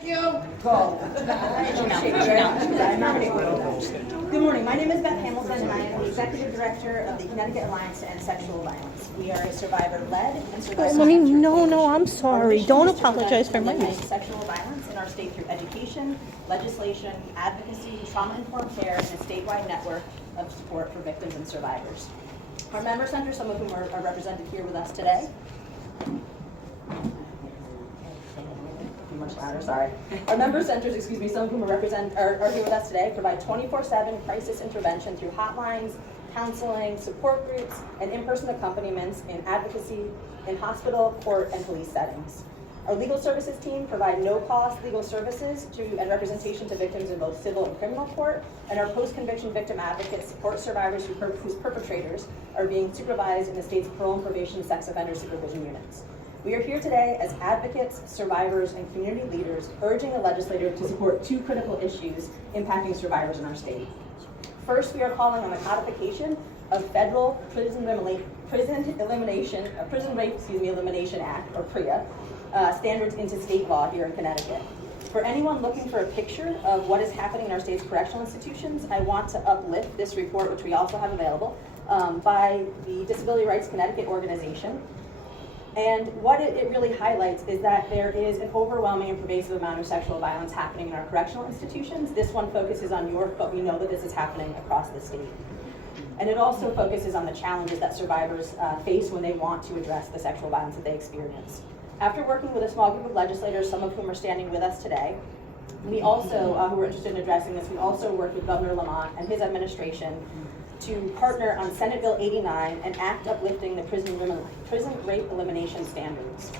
Thank you. Go. Good morning. My name is Beth Hamilton, and I am the Executive Director of the Connecticut Alliance to End Sexual Violence. We are a survivor-led and survivor-centered No, I'm sorry. Don't apologize for my eliminating mistake. sexual violence in our state through education, legislation, advocacy, trauma-informed care, and a statewide network of support for victims and survivors. Our member centers, some of whom are represented here with us today. Much louder, sorry. Our member centers, some of whom are here with us today, provide 24/7 crisis intervention through hotlines, counseling, support groups, and in-person accompaniments in advocacy, in hospital, court, and police settings. Our legal services team provide no-cost legal services and representation to victims in both civil and criminal court, and our post-conviction victim advocates support survivors whose perpetrators are being supervised in the state's parole and probation sex offender supervision units. We are here today as advocates, survivors, and community leaders urging the legislature to support two critical issues impacting survivors in our state. First, we are calling on the codification of Federal Prison Rape Elimination Act, or PREA, standards into state law here in Connecticut. For anyone looking for a picture of what is happening in our state's correctional institutions, I want to uplift this report, which we also have available, by the Disability Rights Connecticut organization. And what it really highlights is that there is an overwhelming and pervasive amount of sexual violence happening in our correctional institutions. This one focuses on York, but we know that this is happening across the state. And it also focuses on the challenges that survivors face when they want to address the sexual violence that they experience. After working with a small group of legislators, some of whom are standing with us today, we also, who are interested in addressing this, we also worked with Governor Lamont and his administration to partner on Senate Bill 89, an act uplifting the prison rape elimination standards.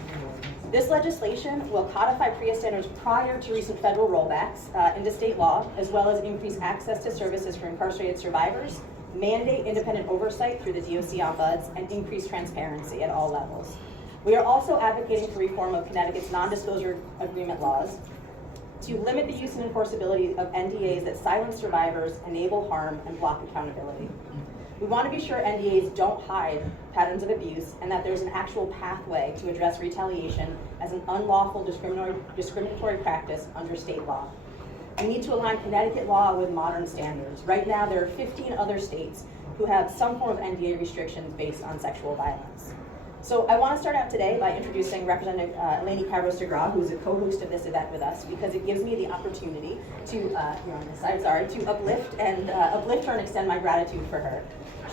This legislation will codify PREA standards prior to recent federal rollbacks into state law, as well as increase access to services for incarcerated survivors, mandate independent oversight through the DOC ombuds, and increase transparency at all levels. We are also advocating for reform of Connecticut's non-disclosure agreement laws to limit the use and enforceability of NDAs that silence survivors, enable harm, and block accountability. We want to be sure NDAs don't hide patterns of abuse and that there's an actual pathway to address retaliation as an unlawful discriminatory practice under state law. We need to align Connecticut law with modern standards. Right now, there are 15 other states who have some form of NDA restrictions based on sexual violence. So I want to start out today by introducing Representative Eleni Kairos-DeGraw, who is a co-host of this event with us, because it gives me the opportunity to, here on this side, sorry, to uplift her and extend my gratitude for her.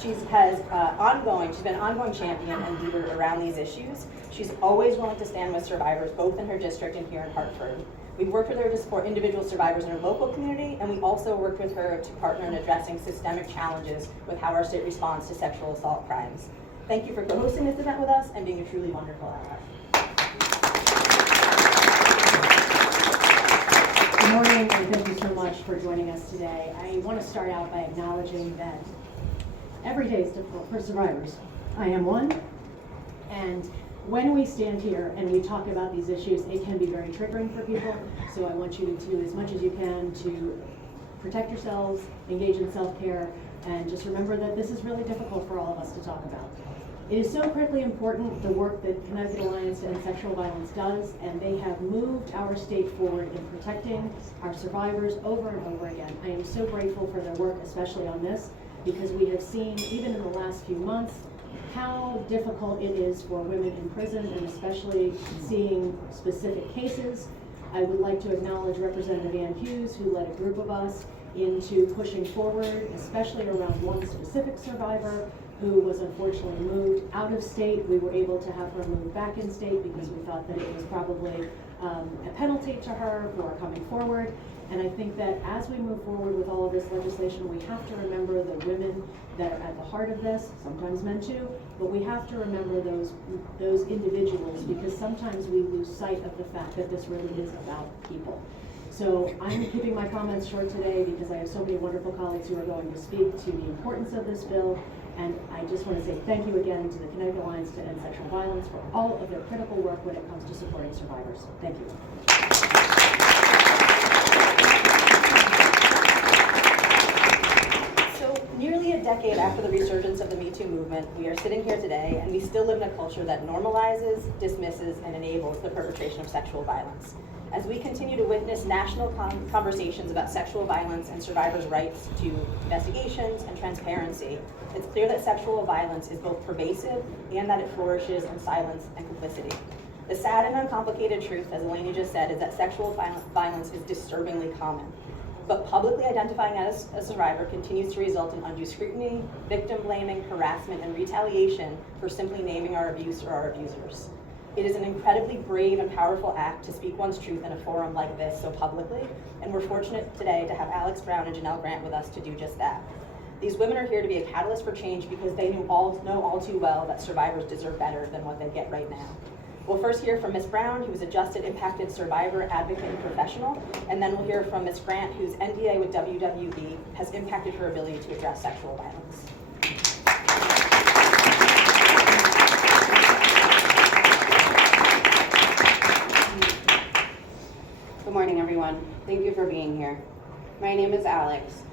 She's been an ongoing champion and leader around these issues. She's always willing to stand with survivors, both in her district and here in Hartford. We've worked with her to support individual survivors in her local community, and we also worked with her to partner in addressing systemic challenges with how our state responds to sexual assault crimes. Thank you for co-hosting this event with us and being a truly wonderful ally. Good morning, and thank you so much for joining us today. I want to start out by acknowledging that every day is difficult for survivors. I am one, and when we stand here and we talk about these issues, it can be very triggering for people, so I want you to do as much as you can to protect yourselves, engage in self-care, and just remember that this is really difficult for all of us to talk about. It is so critically important, the work that Connecticut Alliance to End Sexual Violence does, and they have moved our state forward in protecting our survivors over and over again. I am so grateful for their work, especially on this, because we have seen, even in the last few months, how difficult it is for women in prison, and especially seeing specific cases. I would like to acknowledge Representative Ann Hughes, who led a group of us into pushing forward, especially around one specific survivor who was unfortunately moved out of state. We were able to have her moved back in state because we thought that it was probably a penalty to her for coming forward. And I think that as we move forward with all of this legislation, we have to remember the women that are at the heart of this, sometimes men too, but we have to remember those individuals, because sometimes we lose sight of the fact that this really is about people. So I'm keeping my comments short today because I have so many wonderful colleagues who are going to speak to the importance of this bill. And I just want to say thank you again to the Connecticut Alliance to End Sexual Violence for all of their critical work when it comes to supporting survivors. Thank you. So nearly a decade decade after the resurgence of the Me Too movement, we are sitting here today and we still live in a culture that normalizes, dismisses, and enables the perpetration of sexual violence. As we continue to witness national conversations about sexual violence and survivors' rights to investigations and transparency, it's clear that sexual violence is both pervasive and that it flourishes in silence and complicity. The sad and uncomplicated truth, as Eleni just said, is that sexual violence is disturbingly common. But publicly identifying as a survivor continues to result in undue scrutiny, victim blaming, harassment, and retaliation for simply naming our abuse or our abusers. It is an incredibly brave and powerful act to speak one's truth in a forum like this so publicly, and we're fortunate today to have Alex Brown and Janelle Grant with us to do just that. These women are here to be a catalyst for change because they know all too well that survivors deserve better than what they get right now. We'll first hear from Ms. Brown, who is a Just Impacted survivor, advocate, and professional, and then we'll hear from Ms. Grant, whose NDA with WWE has impacted her ability to address sexual violence. Good morning, everyone. Thank you for being here. My name is Alex,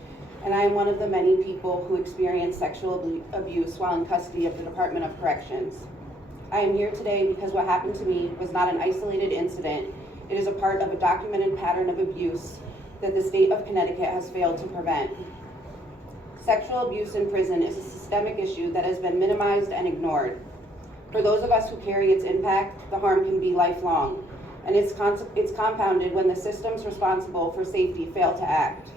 and I am one of the many people who experienced sexual abuse while in custody of the Department of Corrections. I am here today because what happened to me was not an isolated incident. It is a part of a documented pattern of abuse that the state of Connecticut has failed to prevent. Sexual abuse in prison is a systemic issue that has been minimized and ignored. For those of us who carry its impact, the harm can be lifelong, and it's compounded when the systems responsible for safety fail to act.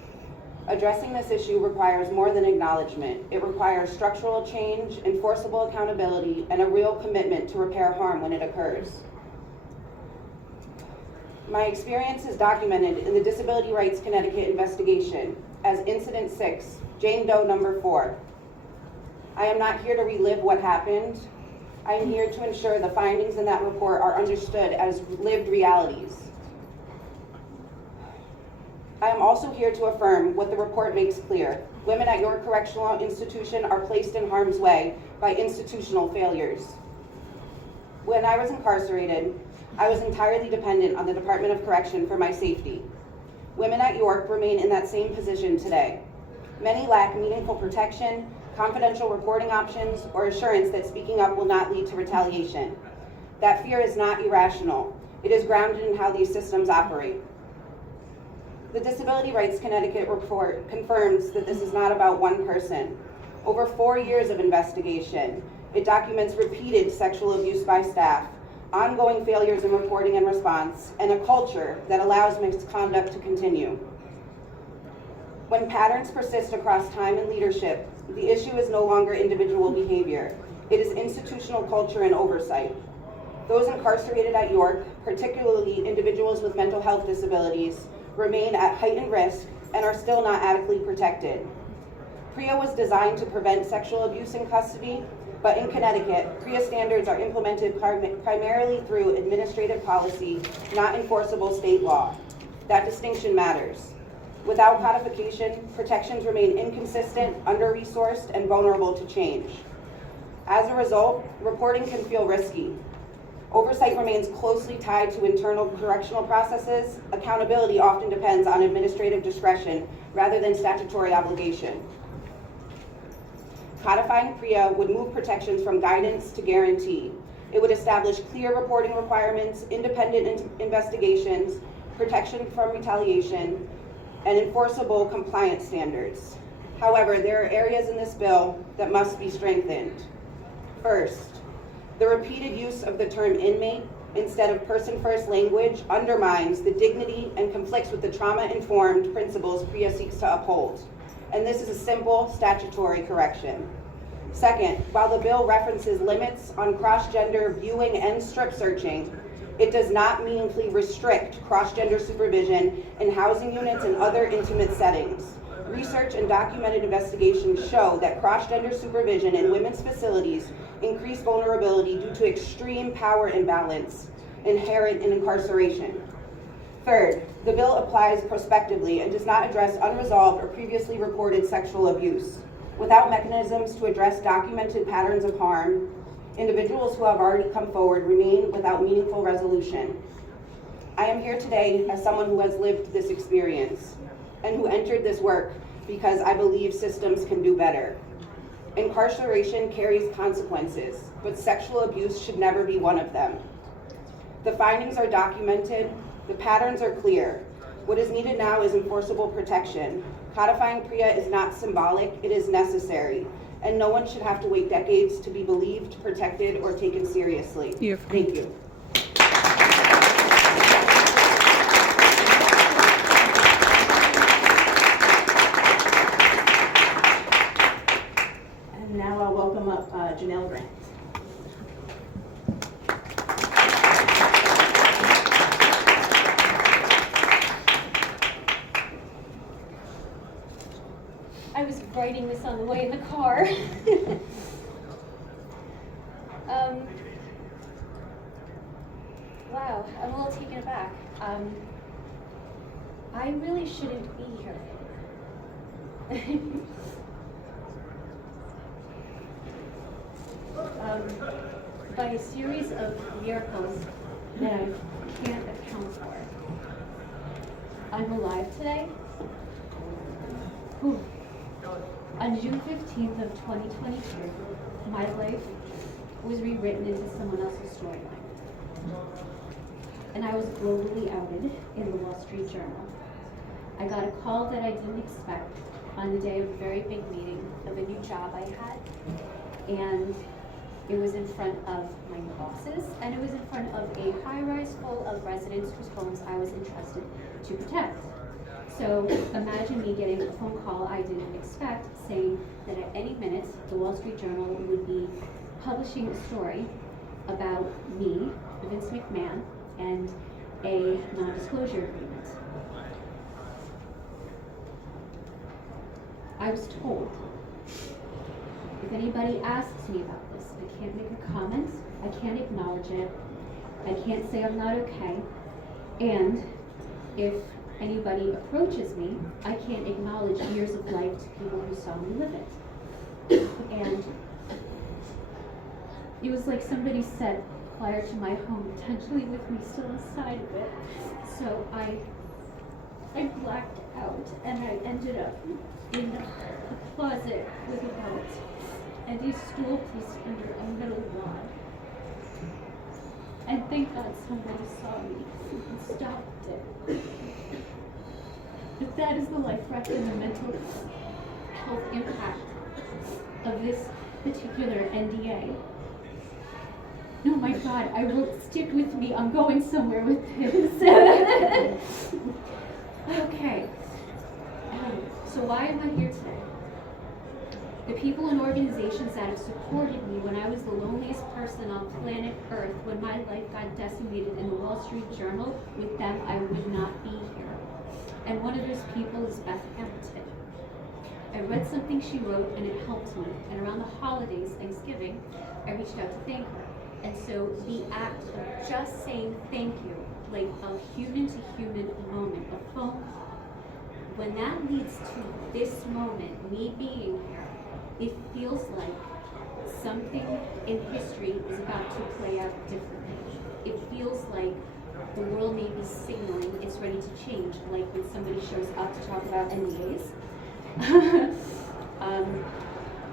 Addressing this issue requires more than acknowledgement. It requires structural change, enforceable accountability, and a real commitment to repair harm when it occurs. My experience is documented in the Disability Rights Connecticut investigation as Incident 6, Jane Doe number 4. I am not here to relive what happened. I am here to ensure the findings in that report are understood as lived realities. I am also here to affirm what the report makes clear. Women at York Correctional Institution are placed in harm's way by institutional failures. When I was incarcerated, I was entirely dependent on the Department of Correction for my safety. Women at York remain in that same position today. Many lack meaningful protection, confidential reporting options, or assurance that speaking up will not lead to retaliation. That fear is not irrational. It is grounded in how these systems operate. The Disability Rights Connecticut report confirms that this is not about one person. Over 4 years of investigation, it documents repeated sexual abuse by staff, ongoing failures in reporting and response, and a culture that allows misconduct to continue. When patterns persist across time and leadership, the issue is no longer individual behavior. It is institutional culture and oversight. Those incarcerated at York, particularly individuals with mental health disabilities, remain at heightened risk and are still not adequately protected. PREA was designed to prevent sexual abuse in custody, but in Connecticut, PREA standards are implemented primarily through administrative policy, not enforceable state law. That distinction matters. Without codification, protections remain inconsistent, under-resourced, and vulnerable to change. As a result, reporting can feel risky. Oversight remains closely tied to internal correctional processes. Accountability often depends on administrative discretion rather than statutory obligation. Codifying PREA would move protections from guidance to guarantee. It would establish clear reporting requirements, independent investigations, protection from retaliation, and enforceable compliance standards. However, there are areas in this bill that must be strengthened. First, the repeated use of the term inmate instead of person-first language undermines the dignity and conflicts with the trauma-informed principles PREA seeks to uphold. And this is a simple statutory correction. Second, while the bill references limits on cross-gender viewing and strip searching, it does not meaningfully restrict cross-gender supervision in housing units and other intimate settings. Research and documented investigations show that cross-gender supervision in women's facilities increase vulnerability due to extreme power imbalance inherent in incarceration. Third, the bill applies prospectively and does not address unresolved or previously reported sexual abuse. Without mechanisms to address documented patterns of harm, individuals who have already come forward remain without meaningful resolution. I am here today as someone who has lived this experience and who entered this work because I believe systems can do better. Incarceration carries consequences, but sexual abuse should never be one of them. The findings are documented, the patterns are clear. What is needed now is enforceable protection. Codifying PREA is not symbolic, it is necessary, and no one should have to wait decades to be believed, protected, or taken seriously. Beautiful. Thank you. And now I'll welcome up Janelle Grant. I was writing this on the way in the car. Wow, I'm a little taken aback. I really shouldn't be here. By a series of miracles that I can't account for, I'm alive today. Whew. On June 15th of 2022, my life was rewritten into someone else's storyline. And I was globally outed in the Wall Street Journal. I got a call that I didn't expect on the day of a very big meeting of a new job I had. And it was in front of my bosses, and it was in front of a high-rise full of residents whose homes I was entrusted to protect. So imagine me getting a phone call I didn't expect saying that at any minute the Wall Street Journal would be publishing a story about me, Vince McMahon, and a non-disclosure agreement. I was told, if anybody asks me about this, I can't make a comment, I can't acknowledge it, I can't say I'm not okay, and if anybody approaches me, I can't acknowledge years of life to people who saw me live it. And it was like somebody said prior to my home, potentially with me still inside of it. So I blacked out and I ended up in a closet with a belt and a stool placed under a metal rod. And thank God somebody saw me and stopped it. But that is the life wreck and the mental health impact of this particular NDA. Oh my God, I wrote, stick with me, I'm going somewhere with this. Okay, so why am I here today? The people and organizations that have supported me when I was the loneliest person on planet Earth, when my life got decimated in the Wall Street Journal, with them I would not be here. And one of those people is Beth Hamilton. I read something she wrote and it helped me. And around the holidays, Thanksgiving, I reached out to thank her. And so the act of just saying thank you, like a human to human moment, a phone call, when that leads to this moment, me being here, it feels like something in history is about to play out differently. It feels like the world may be signaling it's ready to change, like when somebody shows up to talk about NDAs.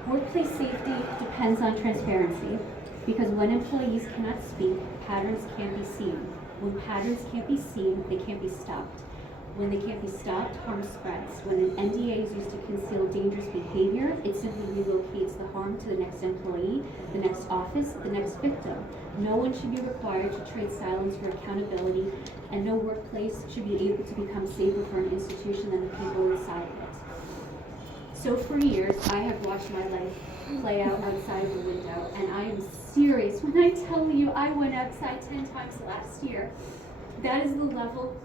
Workplace safety depends on transparency, because when employees cannot speak, patterns can't be seen. When patterns can't be seen, they can't be stopped. When they can't be stopped, harm spreads. When an NDA is used to conceal dangerous behavior, it simply relocates the harm to the next employee, the next office, the next victim. No one should be required to trade silence for accountability, and no workplace should be able to become safer for an institution than the people inside of it. So for years, I have watched my life play out outside the window, and I am serious when I tell you I went outside 10 times last year. That is the level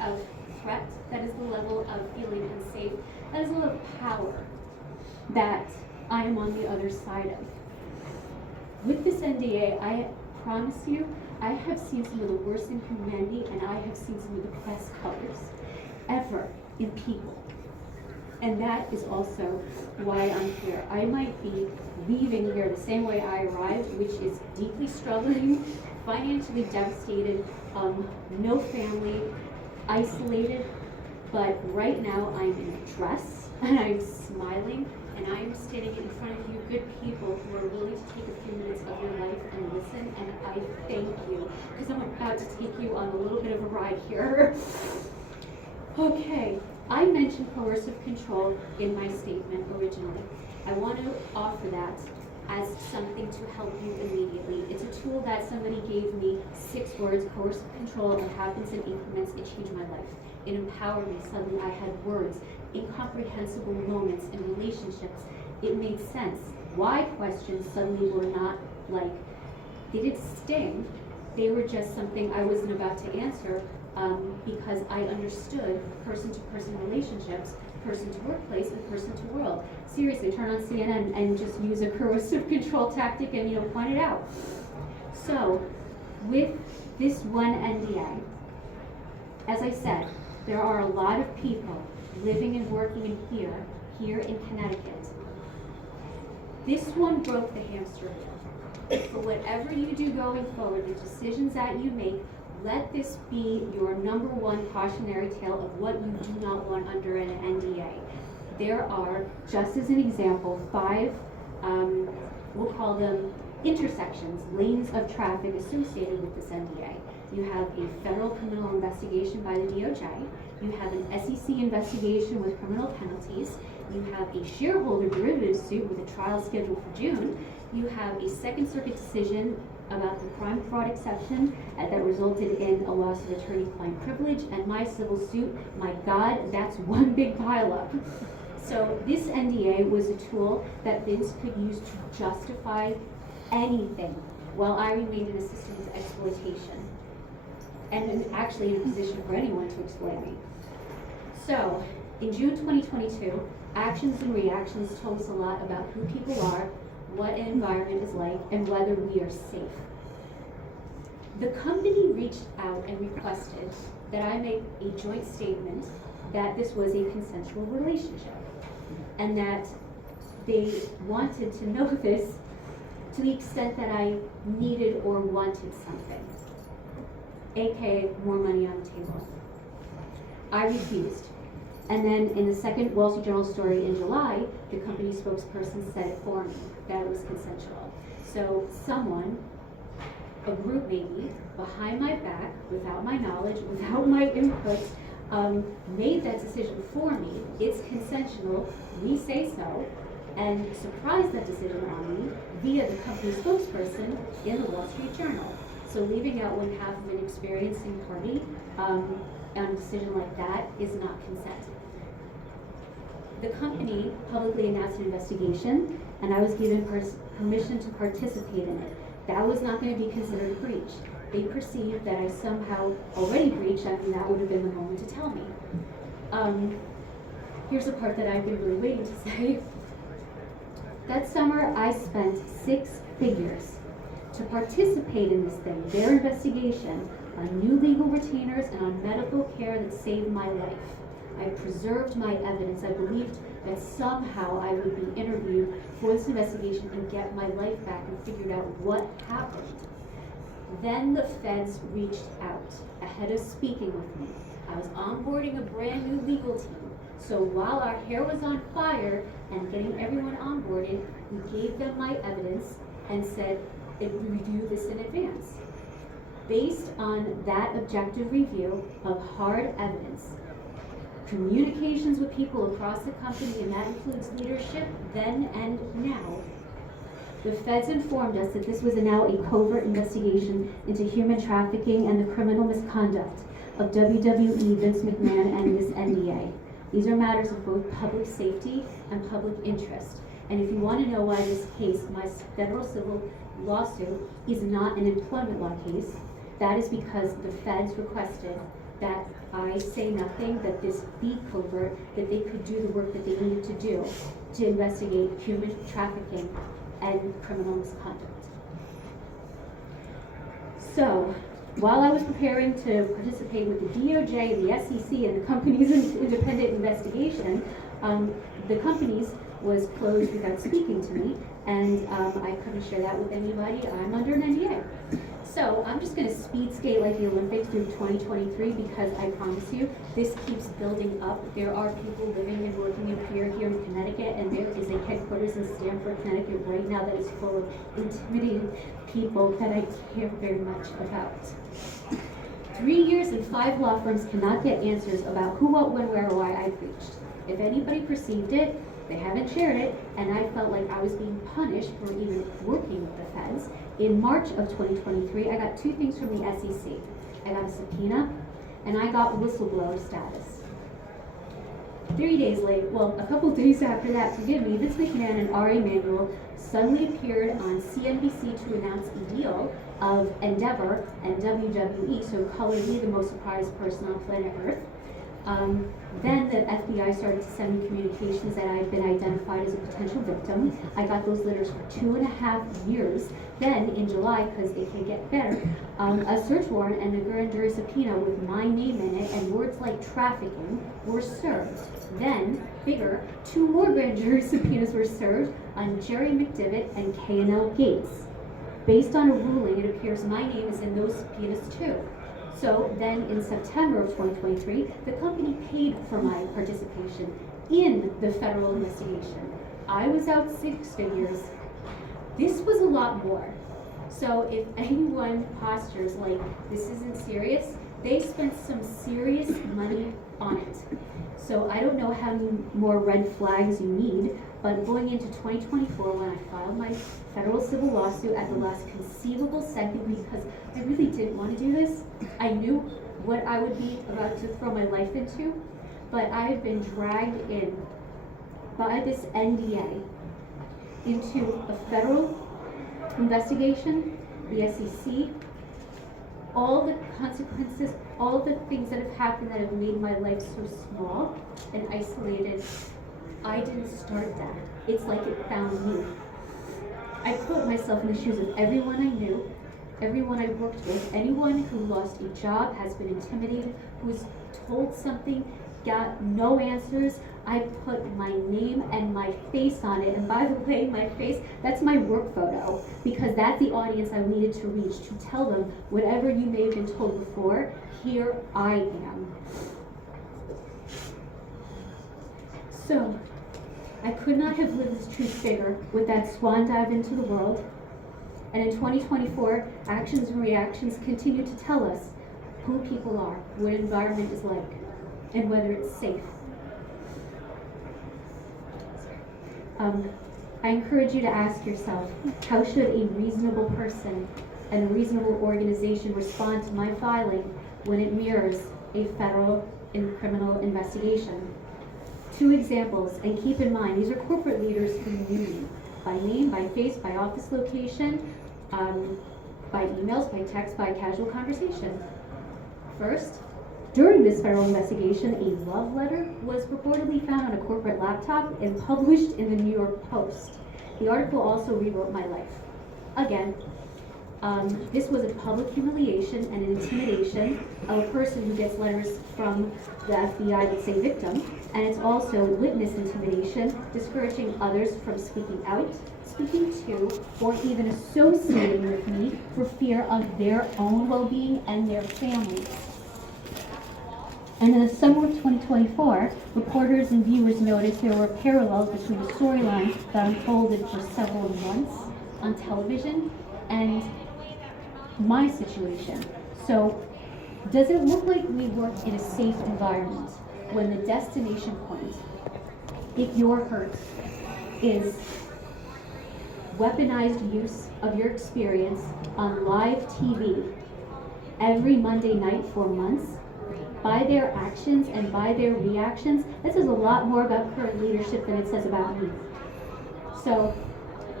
of threat, that is the level of feeling unsafe, that is the level of power that I am on the other side of. With this NDA, I promise you, I have seen some of the worst in humanity, and I have seen some of the best colors ever in people. And that is also why I'm here. I might be leaving here the same way I arrived, which is deeply struggling, financially devastated, no family, isolated, but right now I'm in a dress, and I'm smiling, and I'm standing in front of you good people who are willing to take a few minutes of your life and listen, and I thank you, because I'm about to take you on a little bit of a ride here. Okay, I mentioned coercive control in my statement originally. I want to offer that as something to help you immediately. It's a tool that somebody gave me, 6 words, coercive control, it happens in increments, it changed my life. It empowered me, suddenly I had words, incomprehensible moments in relationships. It made sense. Why questions suddenly were not like, they didn't sting, they were just something I wasn't about to answer because I understood person-to-person relationships, person to workplace, and person to world. Seriously, turn on CNN and just use a coercive control tactic and point it out. So, with this one NDA, as I said, there are a lot of people living and working here in Connecticut. This one broke the hamster wheel. But whatever you do going forward, the decisions that you make, let this be your number one cautionary tale of what you do not want under an NDA. There are, just as an example, 5, we'll call them intersections, lanes of traffic associated with this NDA. You have a federal criminal investigation by the DOJ. You have an SEC investigation with criminal penalties. You have a shareholder derivative suit with a trial scheduled for June. You have a Second Circuit decision about the crime fraud exception that resulted in a loss of attorney-client privilege, and my civil suit. My God, that's one big pileup. So this NDA was a tool that Vince could use to justify anything while I remained in a system of exploitation, and actually in a position for anyone to exploit me. So, in June 2022, Actions and Reactions told us a lot about who people are, what an environment is like, and whether we are safe. The company reached out and requested that I make a joint statement that this was a consensual relationship, and that they wanted to know this to the extent that I needed or wanted something, aka more money on the table. I refused. And then in the second Wall Street Journal story in July, the company spokesperson said it for me, that it was consensual. So someone, a group maybe, behind my back, without my knowledge, without my input, made that decision for me. It's consensual, we say so, and surprised that decision on me via the company spokesperson in the Wall Street Journal. So leaving out one half of an experiencing party on a decision like that is not consent. The company publicly announced an investigation, and I was given permission to participate in it. That was not going to be considered a breach. They perceived that I somehow already breached, and that would have been the moment to tell me. Here's the part that I've been really waiting to say. That summer, I spent 6 figures to participate in this thing, their investigation, on new legal retainers and on medical care that saved my life. I preserved my evidence. I believed that somehow I would be interviewed for this investigation and get my life back and figured out what happened. Then the feds reached out ahead of speaking with me. I was onboarding a brand new legal team. So while our hair was on fire and getting everyone onboarded, we gave them my evidence and said, review this in advance. Based on that objective review of hard evidence, communications with people across the company, and that includes leadership then and now, the feds informed us that this was now a covert investigation into human trafficking and the criminal misconduct of WWE, Vince McMahon, and this NDA. These are matters of both public safety and public interest. And if you want to know why this case, my federal civil lawsuit, is not an employment law case, that is because the feds requested that I say nothing, that this be covert, that they could do the work that they needed to do to investigate human trafficking and criminal misconduct. So, while I was preparing to participate with the DOJ and the SEC and the company's independent investigation, the company's was closed without speaking to me, and I couldn't share that with anybody. I'm under an NDA. So I'm just gonna speed skate like the Olympics through 2023 because I promise you, this keeps building up. There are people living and working in here in Connecticut, and there is a headquarters in Stamford, Connecticut right now that is full of intimidating people that I care very much about. 3 years and 5 law firms cannot get answers about who, what, when, where, or why I breached. If anybody perceived it, they haven't shared it, and I felt like I was being punished for even working with the feds. In March of 2023, I got 2 things from the SEC. I got a subpoena, and I got whistleblower status. 3 days late, well, a couple days after that, forgive me, Vince McMahon and Ari Emanuel suddenly appeared on CNBC to announce a deal of Endeavor and WWE, so coloredly the most surprised person on planet Earth. Then the FBI started to send me communications that I had been identified as a potential victim. I got those letters for 2.5 years. Then in July, because it can get better, a search warrant and a grand jury subpoena with my name in it and words like trafficking were served. Then, bigger, 2 more grand jury subpoenas were served on Jerry McDivitt and K&L Gates. Based on a ruling, it appears my name is in those subpoenas too. So then in September of 2023, the company paid for my participation in the federal investigation. I was out 6 figures. This was a lot more. So if anyone postures like this isn't serious, they spent some serious money on it. So I don't know how many more red flags you need, but going into 2024, when I filed my federal civil lawsuit at the last conceivable second, because I really didn't want to do this, I knew what I would be about to throw my life into, but I have been dragged in by this NDA into a federal investigation, the SEC, all the consequences, all the things that have happened that have made my life so small and isolated. I didn't start that. It's like it found me. I put myself in the shoes of everyone I knew, everyone I worked with, anyone who lost a job, has been intimidated, who's told something, got no answers. I put my name and my face on it. And by the way, my face, that's my work photo, because that's the audience I needed to reach, to tell them whatever you may have been told before, here I am. So, I could not have lived this truth bigger with that swan dive into the world. And in 2024, actions and reactions continue to tell us who people are, what environment is like, and whether it's safe. I encourage you to ask yourself, how should a reasonable person and a reasonable organization respond to my filing when it mirrors a federal and criminal investigation? 2 examples, and keep in mind, these are corporate leaders who knew me by name, by face, by office location, by emails, by text, by casual conversation. First, during this federal investigation, a love letter was reportedly found on a corporate laptop and published in the New York Post. The article also rewrote my life. Again, this was a public humiliation and an intimidation of a person who gets letters from the FBI that say victim, and it's also witness intimidation, discouraging others from speaking out, speaking to, or even associating with me for fear of their own well-being and their families. And in the summer of 2024, reporters and viewers noticed there were parallels between the storyline that unfolded for several months on television and my situation. So, does it look like we work in a safe environment when the destination point, if you're hurt, is weaponized use of your experience on live TV every Monday night for months? By their actions and by their reactions, this says a lot more about current leadership than it says about me. So,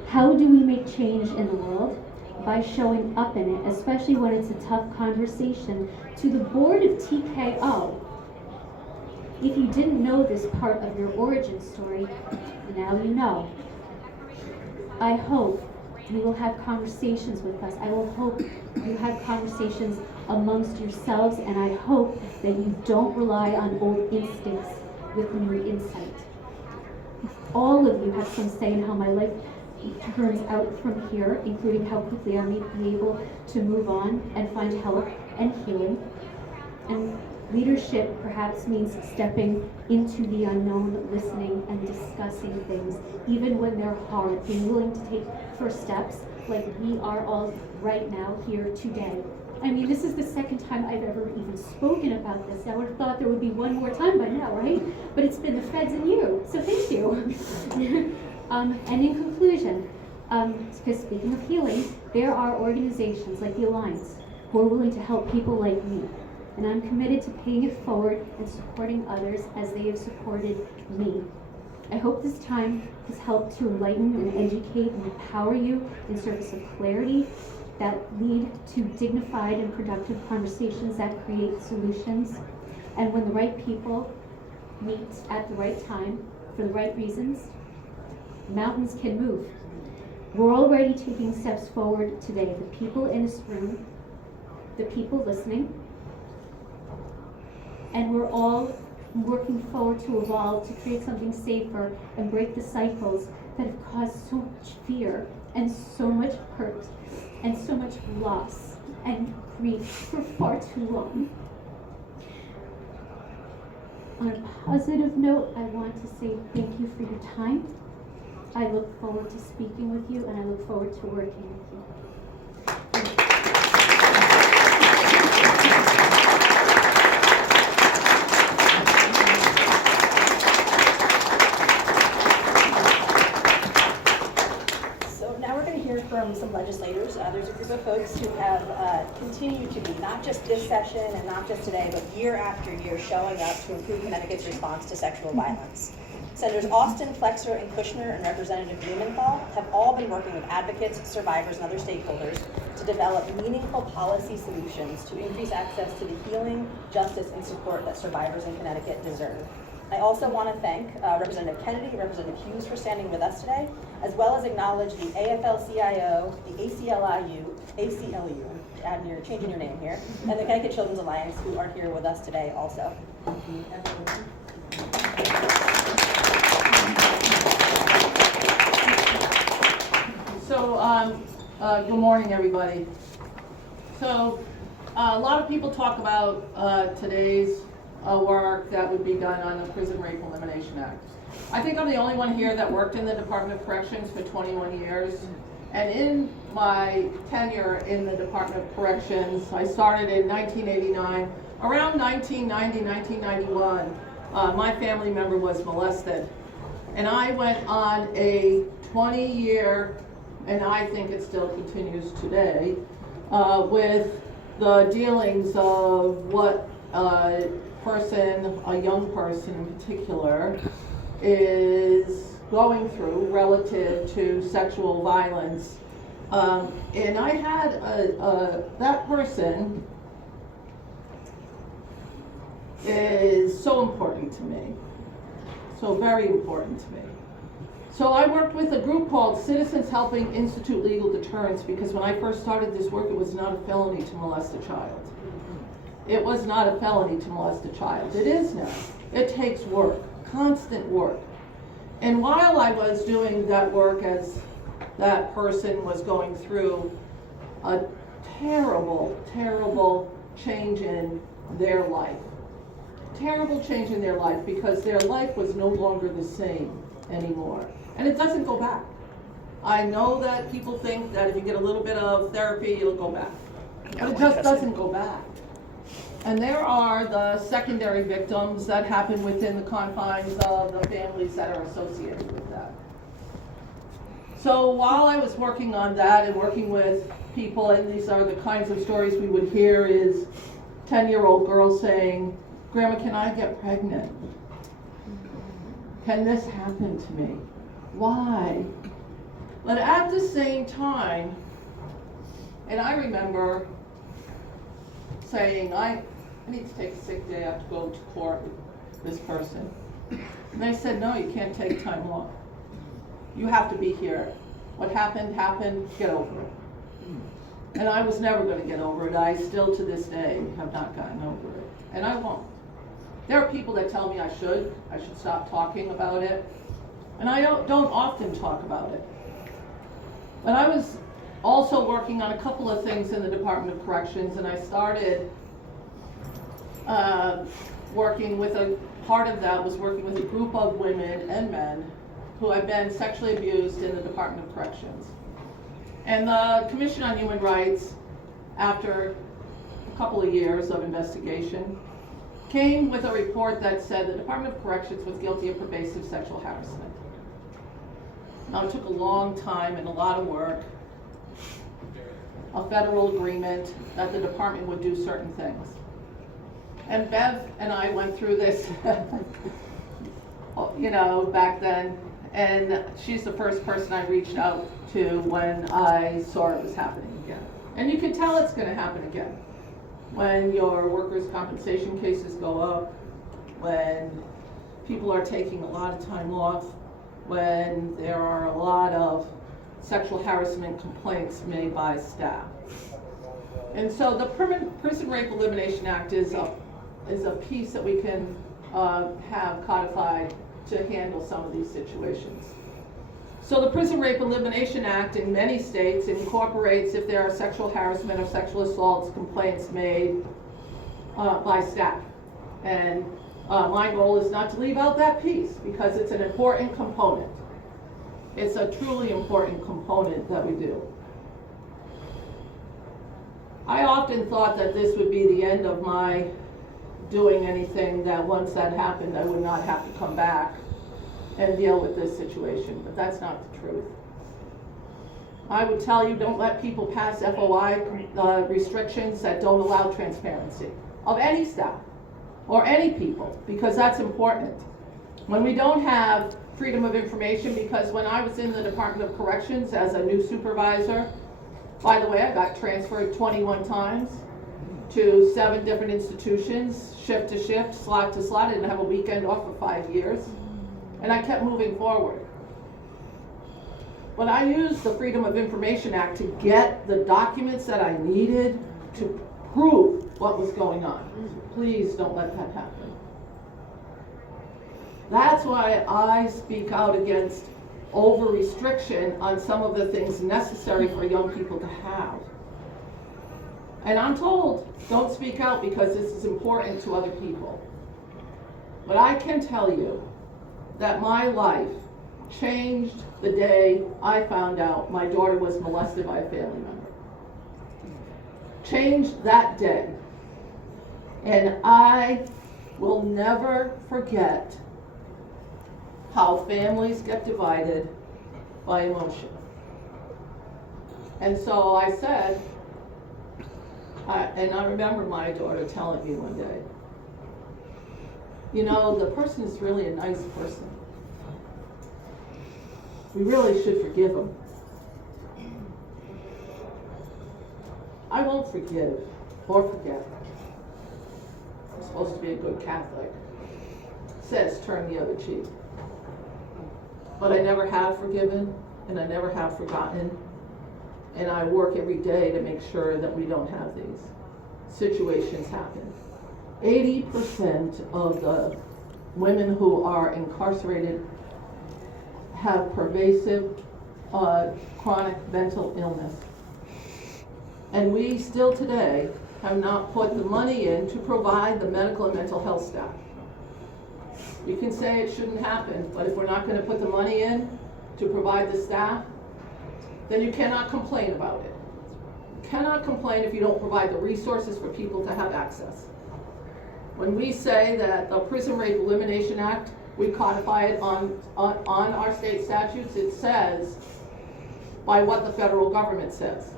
how do we make change in the world? By showing up in it, especially when it's a tough conversation. To the board of TKO, if you didn't know this part of your origin story, now you know. I hope you will have conversations with us. I will hope you have conversations amongst yourselves, and I hope that you don't rely on old instincts with new insight. All of you have some say in how my life turns out from here, including how quickly I may be able to move on and find help and healing. And leadership perhaps means stepping into the unknown, listening and discussing things, even when they're hard, being willing to take first steps like we are all right now here today. I mean, this is the second time I've ever even spoken about this. I would have thought there would be one more time by now, right? But it's been the feds and you, so thank you. And in conclusion, because speaking of healing, there are organizations like the Alliance who are willing to help people like me. And I'm committed to paying it forward and supporting others as they have supported me. I hope this time has helped to enlighten and educate and empower you in service of clarity that lead to dignified and productive conversations that create solutions. And when the right people meet at the right time for the right reasons, mountains can move. We're already taking steps forward today. The people in this room, the people listening, and we're all working forward to evolve, to create something safer and break the cycles that have caused so much fear and so much hurt and so much loss and grief for far too long. On a positive note, I want to say thank you for your time. I look forward to speaking with you, and I look forward to working with you. So now we're going to hear from some legislators. There's a group of folks who have continued to be, not just this session and not just today, but year after year, showing up to improve Connecticut's response to sexual violence. Senators Austin, Flexer, and Kushner, and Representative Blumenthal have all been working with advocates, survivors, and other stakeholders to develop meaningful policy solutions to increase access to the healing, justice, and support that survivors in Connecticut deserve. I also want to thank Representative Kennedy and Representative Hughes for standing with us today, as well as acknowledge the AFL-CIO, the ACLU, changing your name here, and the Connecticut Children's Alliance, who are here with us today also. So, good morning, everybody. So, a lot of people talk about today's work that would be done on the Prison Rape Elimination Act. I think I'm the only one here that worked in the Department of Corrections for 21 years. And in my tenure in the Department of Corrections, I started in 1989. Around 1990, 1991, my family member was molested. And I went on a 20-year, and I think it still continues today, with the dealings of what a young person in particular, is going through relative to sexual violence. And I had that person is so important to me, so very important to me. So I worked with a group called Citizens Helping Institute Legal Deterrence, because when I first started this work, it was not a felony to molest a child. It was not a felony to molest a child. It is now. It takes work, constant work. And while I was doing that work, as that person was going through a terrible, terrible change in their life. Terrible change in their life, because their life was no longer the same anymore. And it doesn't go back. I know that people think that if you get a little bit of therapy, it'll go back. But it just doesn't go back. And there are the secondary victims that happen within the confines of the families that are associated with that. So while I was working on that and working with people, and these are the kinds of stories we would hear, is 10-year-old girls saying, "Grandma, can I get pregnant? Can this happen to me? Why?" But at the same time, and I remember saying, I need to take a sick day, I have to go to court with this person. And they said, "No, you can't take time off. You have to be here. What happened, happened, get over it." And I was never going to get over it. I still, to this day, have not gotten over it. And I won't. There are people that tell me I should stop talking about it. And I don't often talk about it. But I was also working on a couple of things in the Department of Corrections, and I started working with part of that was working with a group of women and men who had been sexually abused in the Department of Corrections. And the Commission on Human Rights, after a couple of years of investigation, came with a report that said the Department of Corrections was guilty of pervasive sexual harassment. Now, it took a long time and a lot of work, a federal agreement that the department would do certain things. And Bev and I went through this, back then, and she's the first person I reached out to when I saw it was happening again. And you can tell it's gonna happen again. When your workers' compensation cases go up, when people are taking a lot of time off, when there are a lot of sexual harassment complaints made by staff. And so the Prison Rape Elimination Act is a piece that we can have codified to handle some of these situations. So the Prison Rape Elimination Act in many states incorporates if there are sexual harassment or sexual assaults complaints made by staff. And my goal is not to leave out that piece because it's an important component. It's a truly important component that we do. I often thought that this would be the end of my doing anything, that once that happened I would not have to come back and deal with this situation, but that's not the truth. I would tell you, don't let people pass FOI restrictions that don't allow transparency of any staff or any people, because that's important. When we don't have freedom of information, because when I was in the Department of Corrections as a new supervisor, by the way, I got transferred 21 times to 7 different institutions, shift to shift, slot to slot. I didn't have a weekend off for 5 years. And I kept moving forward. But I used the Freedom of Information Act to get the documents that I needed to prove what was going on. Please don't let that happen. That's why I speak out against over-restriction on some of the things necessary for young people to have. And I'm told, don't speak out because this is important to other people. But I can tell you that my life changed the day I found out my daughter was molested by a family member. Changed that day. And I will never forget how families get divided by emotion. And so I said, and I remember my daughter telling me one day, the person is really a nice person. We really should forgive him. I won't forgive or forget. I'm supposed to be a good Catholic. Says turn the other cheek. But I never have forgiven, and I never have forgotten. And I work every day to make sure that we don't have these situations happen. 80% of the women who are incarcerated have pervasive chronic mental illness. And we still today have not put the money in to provide the medical and mental health staff. You can say it shouldn't happen, but if we're not going to put the money in to provide the staff, then you cannot complain about it. You cannot complain if you don't provide the resources for people to have access. When we say that the Prison Rape Elimination Act, we codify it on our state statutes, it says by what the federal government says.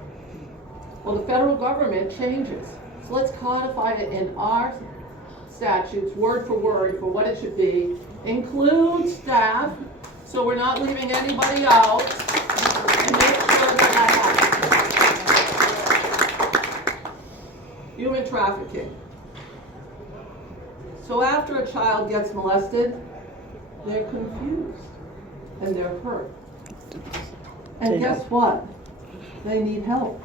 Well, the federal government changes. So let's codify it in our statutes, word for word, for what it should be. Include staff, so we're not leaving anybody out, and make sure that happens. Human trafficking. So after a child gets molested, they're confused and they're hurt. And guess what? They need help.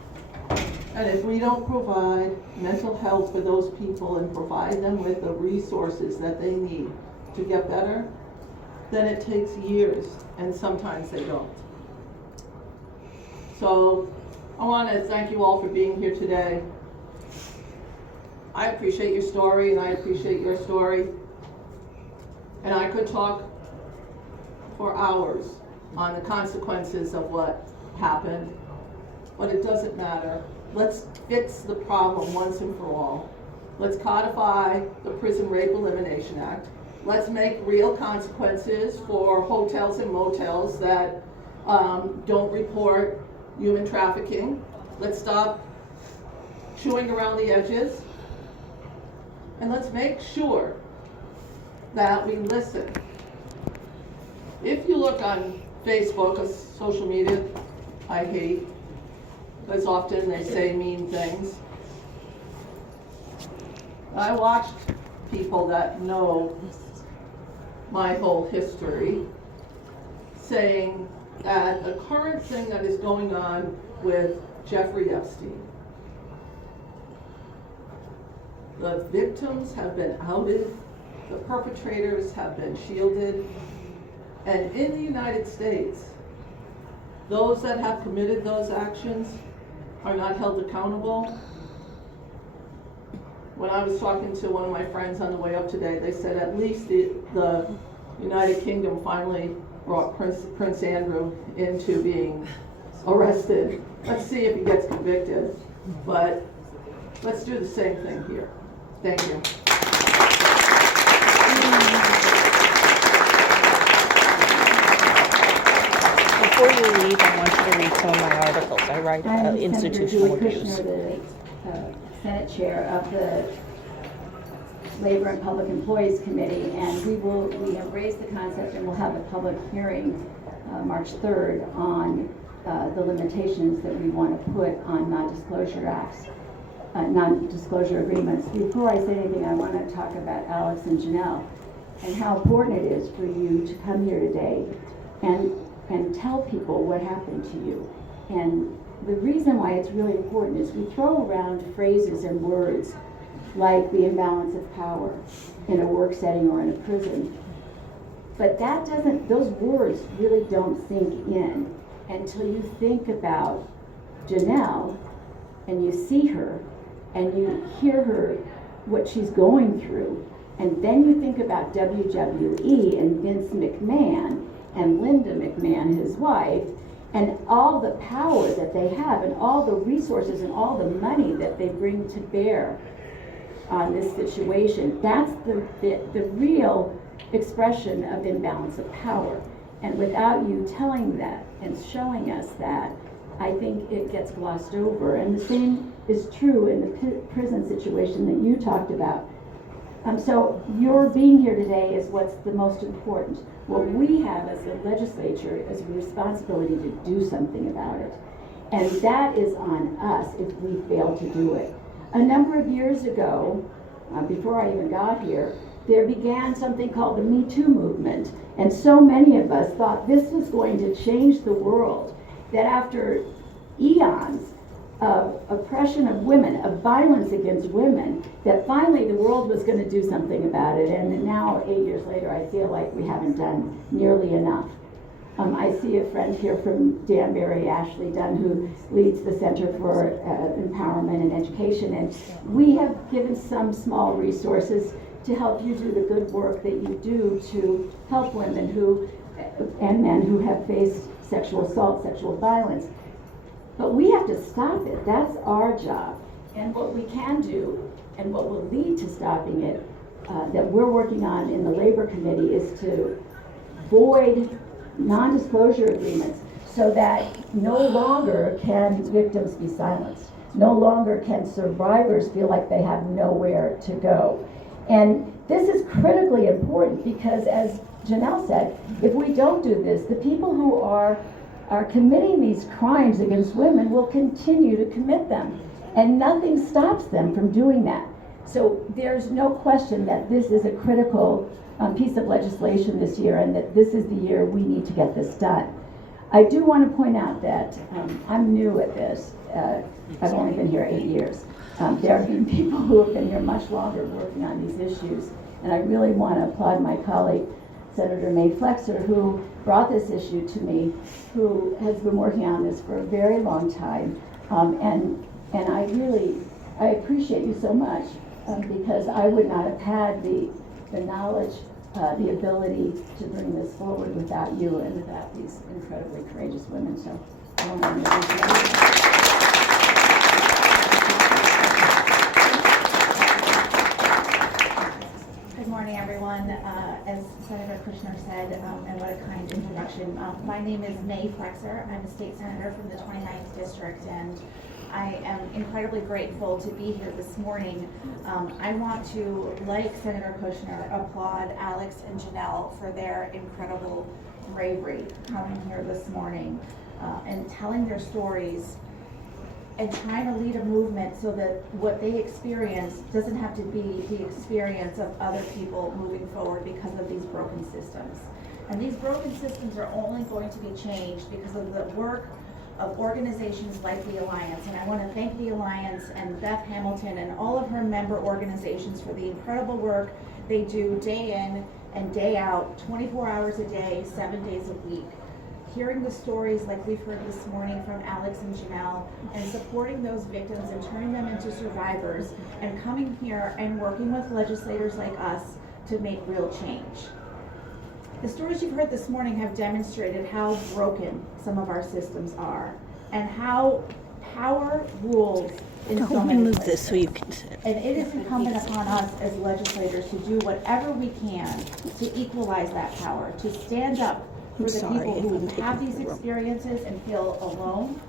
And if we don't provide mental health for those people and provide them with the resources that they need to get better, then it takes years, and sometimes they don't. So I want to thank you all for being here today. I appreciate your story, and I appreciate your story. And I could talk for hours on the consequences of what happened, but it doesn't matter. Let's fix the problem once and for all. Let's codify the Prison Rape Elimination Act. Let's make real consequences for hotels and motels that don't report human trafficking. Let's stop chewing around the edges. And let's make sure that we listen. If you look on Facebook, a social media I hate, because often they say mean things. I watched people that know my whole history saying that the current thing that is going on with Jeffrey Epstein, the victims have been outed, the perpetrators have been shielded, and in the United States, those that have committed those actions are not held accountable. When I was talking to one of my friends on the way up today, they said at least the United Kingdom finally brought Prince Andrew into being arrested. Let's see if he gets convicted, but let's do the same thing here. Thank you. Before you leave, I want you to read some of my articles. I write about I'm institutional Senator Julie abuse. Kushner, the Senate Chair of the Labor and Public Employees Committee, and we have raised the concept and we'll have a public hearing March 3rd on the limitations that we want to put on non-disclosure acts, non-disclosure agreements. Before I say anything, I want to talk about Alex and Janelle and how important it is for you to come here today and tell people what happened to you. And the reason why it's really important is we throw around phrases and words like the imbalance of power in a work setting or in a prison. But those words really don't sink in until you think about Janelle and you see her and you hear her, what she's going through. And then you think about WWE and Vince McMahon and Linda McMahon, his wife, and all the power that they have and all the resources and all the money that they bring to bear on this situation. That's the real expression of imbalance of power. And without you telling that and showing us that, I think it gets glossed over. And the same is true in the prison situation that you talked about. So your being here today is what's the most important. What we have as a legislature is a responsibility to do something about it. And that is on us if we fail to do it. A number of years ago, before I even got here, there began something called the Me Too movement. And so many of us thought this was going to change the world, that after eons of oppression of women, of violence against women, that finally the world was going to do something about it. And now, 8 years later, I feel like we haven't done nearly enough. I see a friend here from Danbury, Ashley Dunn, who leads the Center for Empowerment and Education, and we have given some small resources to help you do the good work that you do to help women and men who have faced sexual assault, sexual violence. But we have to stop it. That's our job. And what we can do, and what will lead to stopping it, that we're working on in the Labor Committee, is to void non-disclosure agreements so that no longer can victims be silenced. No longer can survivors feel like they have nowhere to go. And this is critically important because, as Janelle said, if we don't do this, the people who are committing these crimes against women will continue to commit them, and nothing stops them from doing that. So there's no question that this is a critical piece of legislation this year, and that this is the year we need to get this done. I do want to point out that I'm new at this. I've only been here 8 years. There have been people who have been here much longer working on these issues, and I really want to applaud my colleague, Senator May Flexer, who brought this issue to me, who has been working on this for a very long time. And I appreciate you so much, because I would not have had the knowledge, the ability to bring this forward without you and without these incredibly courageous women. So I want to thank you. Good morning, everyone. As Senator Kushner said, and what a kind introduction. My name is May Flexer. I'm a state senator from the 29th district, and I am incredibly grateful to be here this morning. I want to, like Senator Kushner, applaud Alex and Janelle for their incredible bravery coming here this morning and telling their stories and trying to lead a movement so that what they experience doesn't have to be the experience of other people moving forward because of these broken systems. And these broken systems are only going to be changed because of the work of organizations like the Alliance. And I want to thank the Alliance and Beth Hamilton and all of her member organizations for the incredible work they do day in and day out, 24 hours a day, 7 days a week. Hearing the stories like we've heard this morning from Alex and Janelle, and supporting those victims and turning them into survivors, and coming here and working with legislators like us to make real change. The stories you've heard this morning have demonstrated how broken some of our systems are, and how power rules in so many Move places. this so you can sit. And it is incumbent upon us as legislators to do whatever we can to equalize that power, to stand up for the sorry people if who I'm taking have these the room. experiences and feel alone,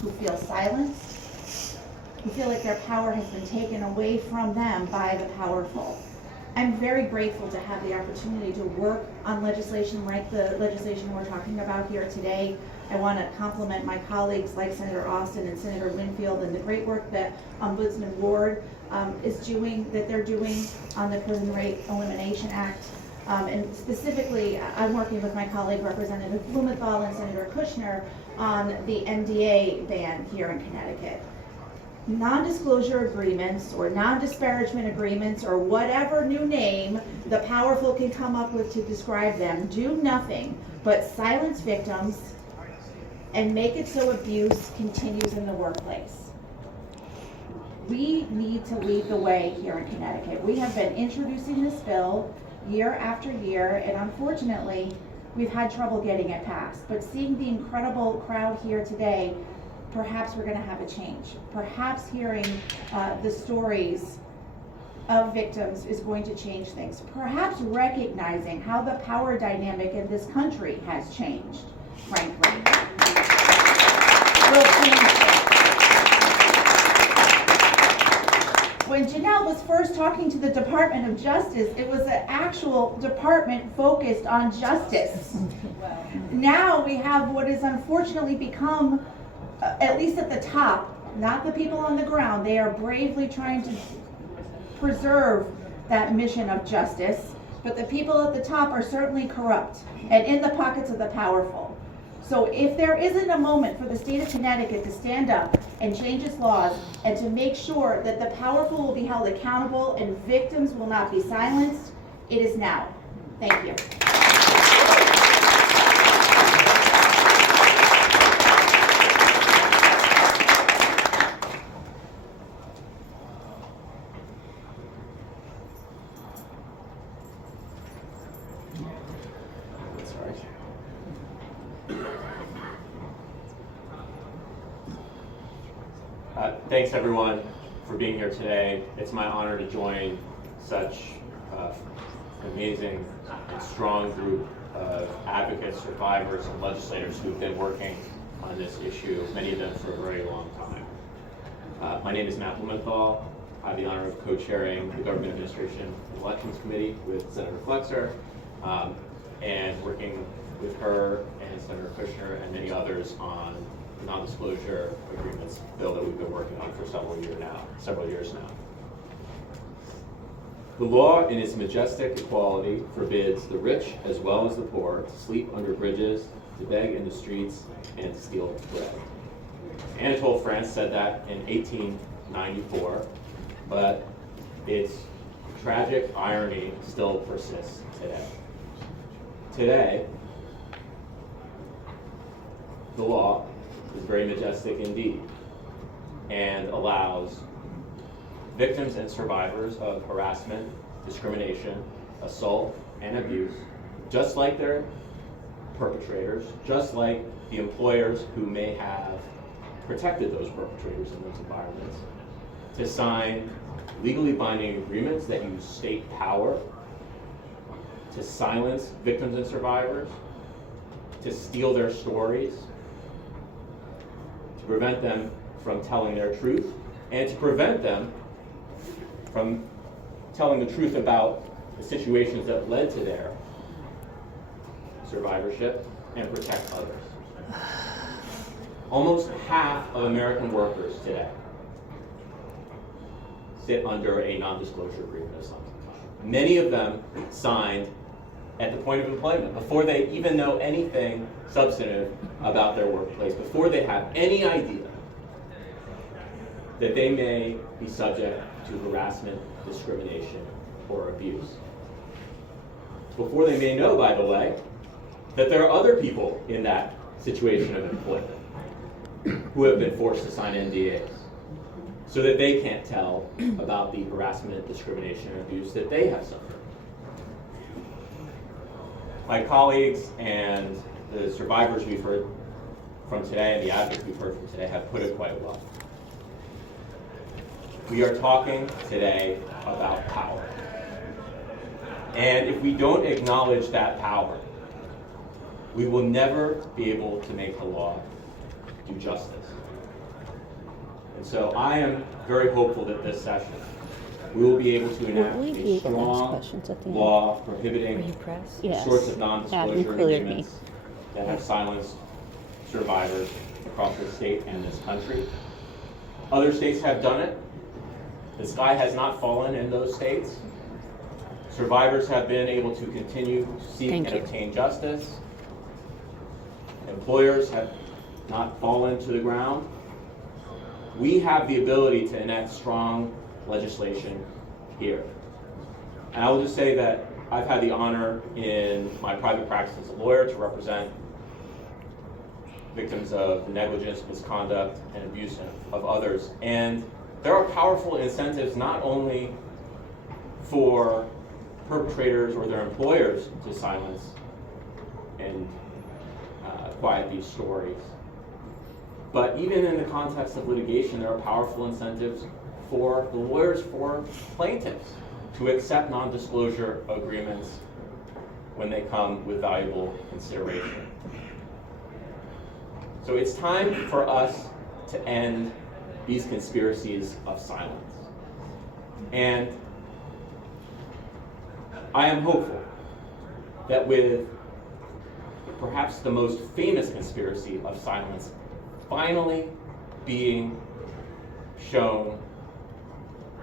who feel silenced, who feel like their power has been taken away from them by the powerful. I'm very grateful to have the opportunity to work on legislation like the legislation we're talking about here today. I want to compliment my colleagues like Senator Austin and Senator Winfield and the great work that Ombudsman Ward is doing, that they're doing on the Prison Rape Elimination Act. And specifically, I'm working with my colleague Representative Blumenthal and Senator Kushner on the NDA ban here in Connecticut. Non-disclosure agreements or non-disparagement agreements or whatever new name the powerful can come up with to describe them do nothing but silence victims and make it so abuse continues in the workplace. We need to lead the way here in Connecticut. We have been introducing this bill year after year, and unfortunately, we've had trouble getting it passed. But seeing the incredible crowd here today, perhaps we're going to have a change. Perhaps hearing the stories of victims is going to change things. Perhaps recognizing how the power dynamic in this country has changed, frankly, will change things. When Janelle was first talking to the Department of Justice, it was an actual department focused on justice. Now we have what has unfortunately become, at least at the top, not the people on the ground, they are bravely trying to preserve that mission of justice, but the people at the top are certainly corrupt and in the pockets of the powerful. So if there isn't a moment for the state of Connecticut to stand up and change its laws and to make sure that the powerful will be held accountable and victims will not be silenced, it is now. Thank you. Thanks everyone for being here today. It's my honor to join such amazing and strong group of advocates, survivors, and legislators who've been working on this issue, many of them for a very long time. My name is Matt Blumenthal. I have the honor of co-chairing the Government Administration and Elections Committee with Senator Flexer, and working with her and Senator Kushner and many others on the non-disclosure agreements bill that we've been working on for several years now. The law in its majestic equality forbids the rich as well as the poor to sleep under bridges, to beg in the streets, and to steal bread. Anatole France said that in 1894, but its tragic irony still persists today. today, the law is very majestic indeed and allows victims and survivors of harassment, discrimination, assault, and abuse, just like their perpetrators, just like the employers who may have protected those perpetrators in those environments, to sign legally binding agreements that use state power to silence victims and survivors, to steal their stories, to prevent them from telling their truth, and to prevent them from telling the truth about the situations that led to their survivorship, and protect others. Almost half of American workers today sit under a non-disclosure agreement of some kind. Many of them signed at the point of employment, before they even know anything substantive about their workplace, before they have any idea that they may be subject to harassment, discrimination, or abuse. Before they may know, by the way, that there are other people in that situation of employment who have been forced to sign NDAs so that they can't tell about the harassment, discrimination, and abuse that they have suffered. My colleagues and the survivors we've heard from today and the advocates we've heard from today have put it quite well. We are talking today about power. And if we don't acknowledge that power, we will never be able to make the law do justice. And so I am very hopeful that this session, we will be able to enact Will we a be able to ask strong questions at the end? law Will prohibiting you press? the Yes. sorts of Adam non-disclosure cleared me. agreements that have silenced survivors across the state and this country. Other states have done it. The sky has not fallen in those states. Survivors have been able to continue to seek Thank and you. obtain justice. Employers have not fallen to the ground. We have the ability to enact strong legislation here. And I will just say that I've had the honor in my private practice as a lawyer to represent victims of negligence, misconduct, and abuse of others. And there are powerful incentives not only for perpetrators or their employers to silence and quiet these stories, but even in the context of litigation, there are powerful incentives for the lawyers for plaintiffs to accept non-disclosure agreements when they come with valuable consideration. So it's time for us to end these conspiracies of silence. And I am hopeful that with perhaps the most famous conspiracy of silence finally being shown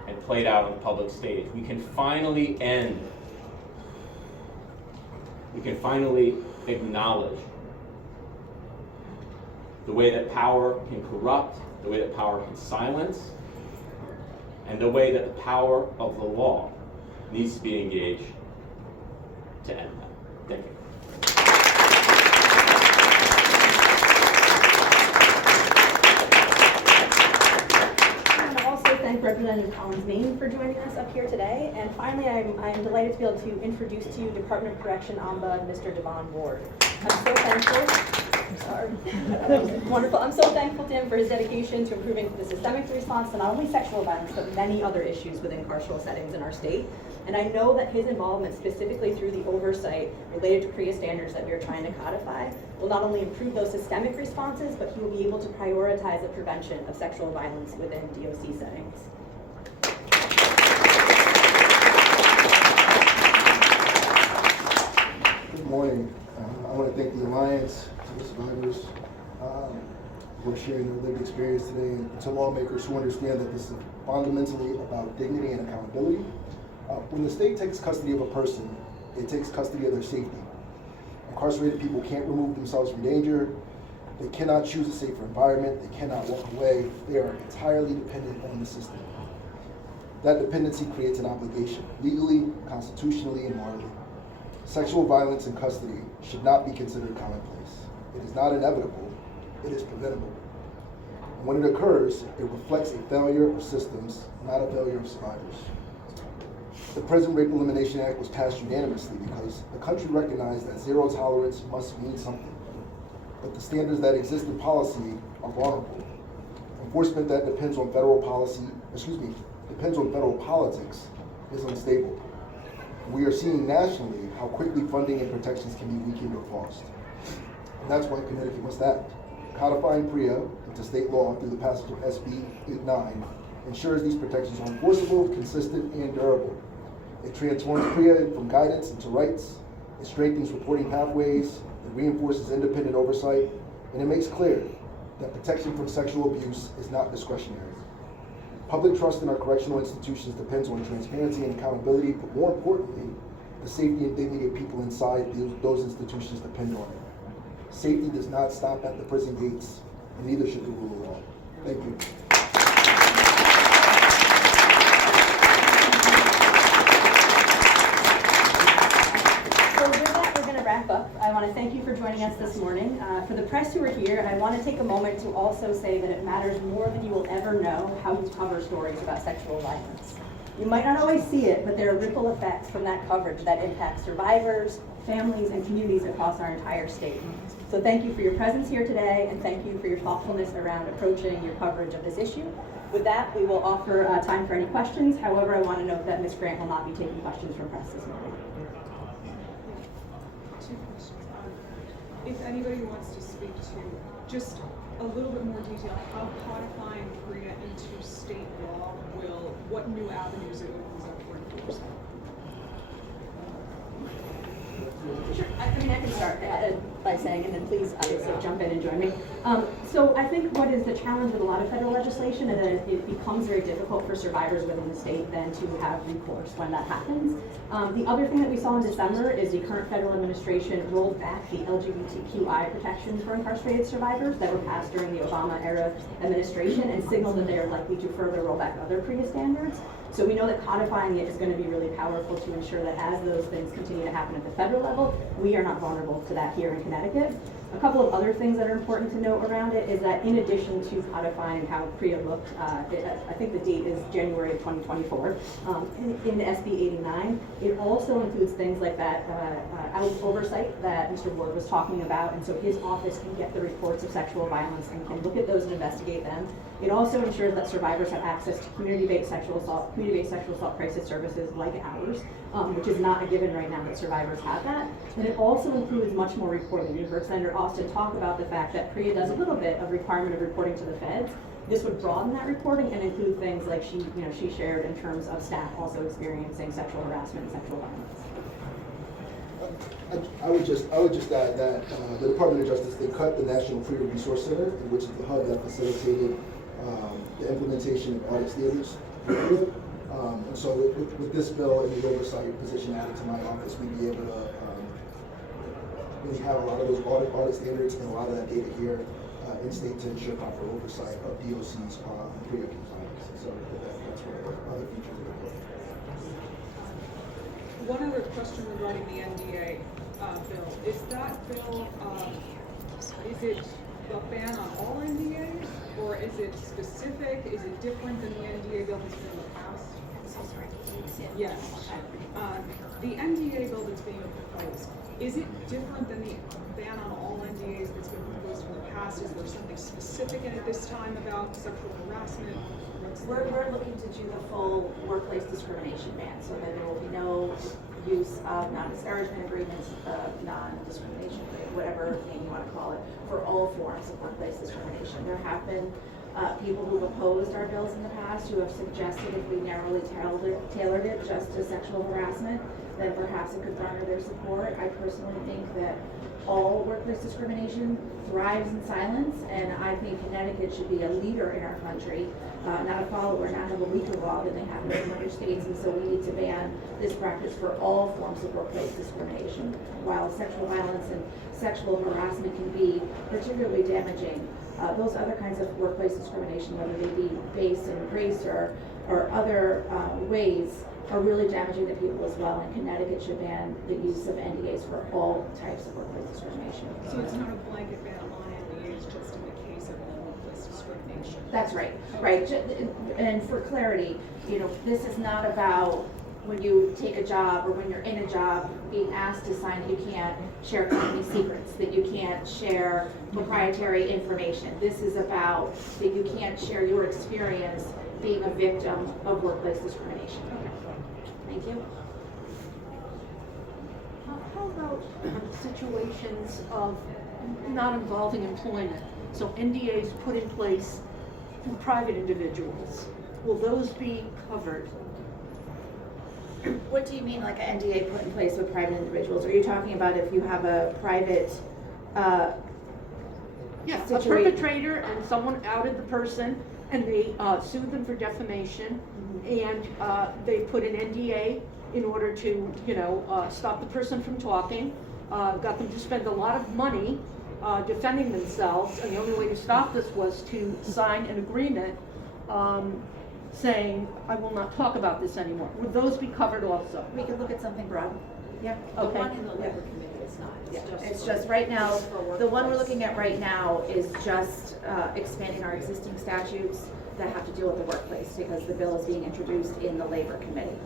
and played out on the public stage, we can finally acknowledge the way that power can corrupt, the way that power can silence, and the way that the power of the law needs to be engaged to end that. Thank you. Thank Representative Collins-Main for joining us up here today. And finally, I'm delighted to be able to introduce to you Department of Correction Ombud, Mr. Devon Ward. I'm so thankful. I'm sorry. Wonderful. I'm so thankful to him for his dedication to improving the systemic response to not only sexual violence, but many other issues within carceral settings in our state. And I know that his involvement, specifically through the oversight related to PREA standards that we are trying to codify, will not only improve those systemic responses, but he will be able to prioritize the prevention of sexual violence within DOC settings. Good morning. I want to thank the Alliance, to the survivors who are sharing their lived experience today, and to lawmakers who understand that this is fundamentally about dignity and accountability. When the state takes custody of a person, it takes custody of their safety. Incarcerated people can't remove themselves from danger. They cannot choose a safer environment. They cannot walk away. They are entirely dependent on the system. That dependency creates an obligation, legally, constitutionally, and morally. Sexual violence in custody should not be considered commonplace. It is not inevitable, it is preventable. And when it occurs, it reflects a failure of systems, not a failure of survivors. The Prison Rape Elimination Act was passed unanimously because the country recognized that zero tolerance must mean something. But the standards that exist in policy are vulnerable. Enforcement that depends on federal politics is unstable. We are seeing nationally how quickly funding and protections can be weakened or paused. And that's why Connecticut must act. Codifying PREA into state law through the passage of SB 89 ensures these protections are enforceable, consistent, and durable. It transforms PREA from guidance into rights. It strengthens reporting pathways. It reinforces independent oversight. And it makes clear that protection from sexual abuse is not discretionary. Public trust in our correctional institutions depends on transparency and accountability, but more importantly, the safety and dignity of people inside those institutions depend on it. Safety does not stop at the prison gates, and neither should the rule of law. Thank you. So with that, we're going to wrap up. I want to thank you for joining us this morning. For the press who are here, I want to take a moment to also say that it matters more than you will ever know how to cover stories about sexual violence. You might not always see it, but there are ripple effects from that coverage that impact survivors, families, and communities across our entire state. So thank you for your presence here today, and thank you for your thoughtfulness around approaching your coverage of this issue. With that, we will offer time for any questions. However, I want to note that Ms. Grant will not be taking questions from press this morning. Two questions. If anybody wants to speak to just a little bit more detail, how codifying PREA into state law what new avenues it opens up for enforcement? Sure. I can start by saying, and then please obviously jump in and join me. So I think what is the challenge with a lot of federal legislation is that it becomes very difficult for survivors within the state then to have recourse when that happens. The other thing that we saw in December is the current federal administration rolled back the LGBTQI protections for incarcerated survivors that were passed during the Obama era administration and signaled that they are likely to further roll back other PREA standards. So we know that codifying it is going to be really powerful to ensure that as those things continue to happen at the federal level, we are not vulnerable to that here in Connecticut. A couple of other things that are important to note around it is that in addition to codifying how PREA looked, I think the date is January of 2024, in the SB 89, it also includes things like that oversight that Mr. Ward was talking about, and so his office can get the reports of sexual violence and can look at those and investigate them. It also ensures that survivors have access to community-based sexual assault crisis services like ours, which is not a given right now that survivors have that. And it also includes much more reporting. You heard Senator Austin talk about the fact that PREA does a little bit of requirement of reporting to the feds. This would broaden that reporting and include things like she shared in terms of staff also experiencing sexual harassment and sexual violence. I would just add that the Department of Justice, they cut the National PREA Resource Center, which is the hub that facilitated the implementation of audit standards. And so with this bill and the oversight position added to my office, we'd be able to really have a lot of those audit standards and a lot of that data here in state to ensure proper oversight of DOC's PREA compliance. So that's what other features are important. One other question regarding the NDA bill. Is that bill, is it a ban on all NDAs, or is it specific? Is it different than the NDA bill that's been in the past? So sorry. Yes. The NDA bill that's being proposed, is it different than the ban on all NDAs that's been proposed in the past? Is there something specific in it this time about sexual harassment? We're looking to do the full workplace discrimination ban, so that there will be no use of non-disparagement agreements, non-discrimination, whatever name you want to call it, for all forms of workplace discrimination. There have been people who've opposed our bills in the past who have suggested if we narrowly tailored it just to sexual harassment, then perhaps it could garner their support. I personally think that all workplace discrimination thrives in silence, and I think Connecticut should be a leader in our country, not a follower, not have a weaker law than they have in other states, and so we need to ban this practice for all forms of workplace discrimination. While sexual violence and sexual harassment can be particularly damaging, those other kinds of workplace discrimination, whether they be based in race or or other ways are really damaging to people as well, and Connecticut should ban the use of NDAs for all types of workplace discrimination. So it's not a blanket ban on NDAs, just in the case of workplace discrimination? That's right, right. And for clarity, you know, this is not about when you take a job or when you're in a job being asked to sign that you can't share company secrets, that you can't share proprietary information. This is about that you can't share your experience being a victim of workplace discrimination. Thank you. How about situations of not involving employment? So NDAs put in place for private individuals. Will those be covered? What do you mean, like an NDA put in place with private individuals? Are you talking about if you have a private Yeah, a situation? perpetrator and someone outed the person and they sued them for defamation, and they put an NDA in order to, you know, stop the person from talking, got them to spend a lot of money defending themselves, and the only way to stop this was to sign an agreement saying, I will not talk about this anymore. Would those be covered also? We could look at something broad. Yeah. Okay. The one in the labor committee is not. It's just right now, the one we're looking at right now is just expanding our existing statutes that have to deal with the workplace, because the bill is being introduced in the labor committee.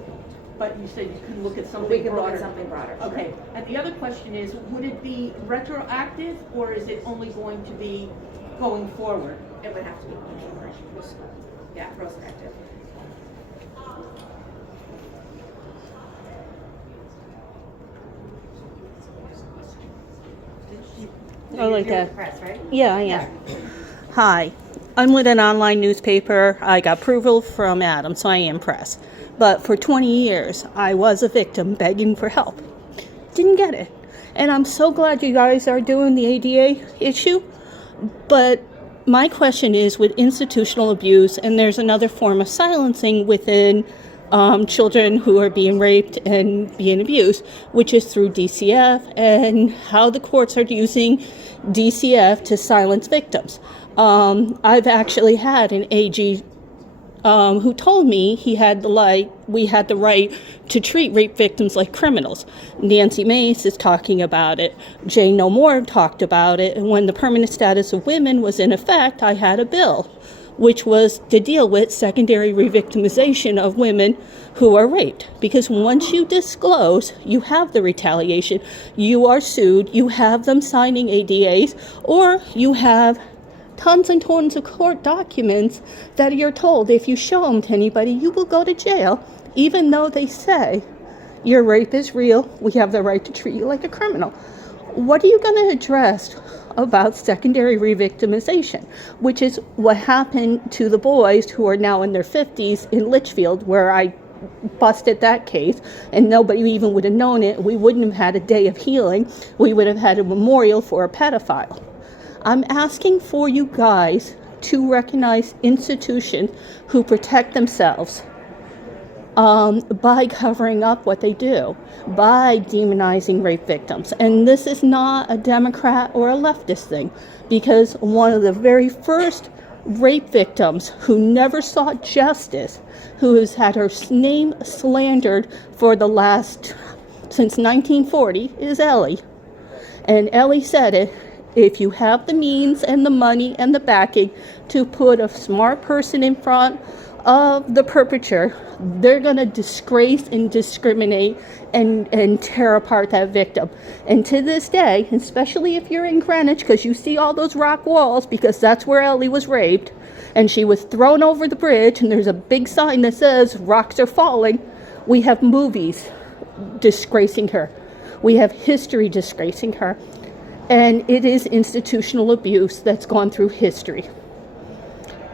But you said you can look at something We can broader. look at something broader. Okay, and the other question is, would it be retroactive, or is it only going to be going forward? It would have to be yeah, prospective. I like that. Press, right? Yeah, I am. Hi, I'm with an online newspaper. I got approval from Adam, so I am press. But for 20 years, I was a victim begging for help. Didn't get it. And I'm so glad you guys are doing the ADA issue. But my question is, with institutional abuse, and there's another form of silencing within children who are being raped and being abused, which is through DCF, and how the courts are using DCF to silence victims. I've actually had an AG who told me we had the right to treat rape victims like criminals. Nancy Mace is talking about it. Jay No More talked about it. And when the permanent status of women was in effect, I had a bill, which was to deal with secondary re-victimization of women who are raped. Because once you disclose, you have the retaliation, you are sued, you have them signing ADAs, or you have tons and tons of court documents that you're told if you show them to anybody, you will go to jail, even though they say your rape is real, we have the right to treat you like a criminal. What are you going to address about secondary re-victimization, which is what happened to the boys who are now in their 50s in Litchfield, where I busted that case, and nobody even would have known it. We wouldn't have had a day of healing. We would have had a memorial for a pedophile. I'm asking for you guys to recognize institutions who protect themselves by covering up what they do, by demonizing rape victims. And this is not a Democrat or a leftist thing, because one of the very first rape victims who never sought justice, who has had her name slandered for since 1940, is Ellie. And Ellie said it, if you have the means and the money and the backing to put a smart person in front of the perpetrator, they're going to disgrace and discriminate and tear apart that victim. And to this day, especially if you're in Greenwich, because you see all those rock walls, because that's where Ellie was raped, and she was thrown over the bridge, and there's a big sign that says rocks are falling. We have movies disgracing her. We have history disgracing her. And it is institutional abuse that's gone through history.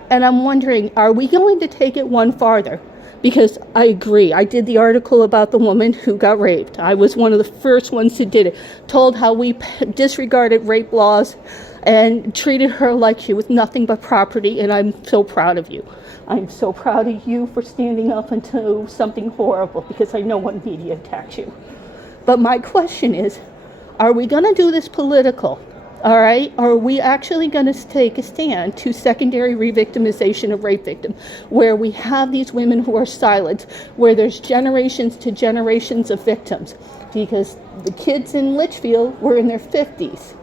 And I'm wondering, are we going to take it one farther? Because I agree, I did the article about the woman who got raped. I was one of the first ones who did it. Told how we disregarded rape laws and treated her like she was nothing but property, and I'm so proud of you. I'm so proud of you for standing up into something horrible, because I know what media attacks you. But my question is, are we going to do this political? All right? Are we actually going to take a stand to secondary re-victimization of rape victims, where we have these women who are silenced, where there's generations to generations of victims? Because the kids in Litchfield were in their 50s.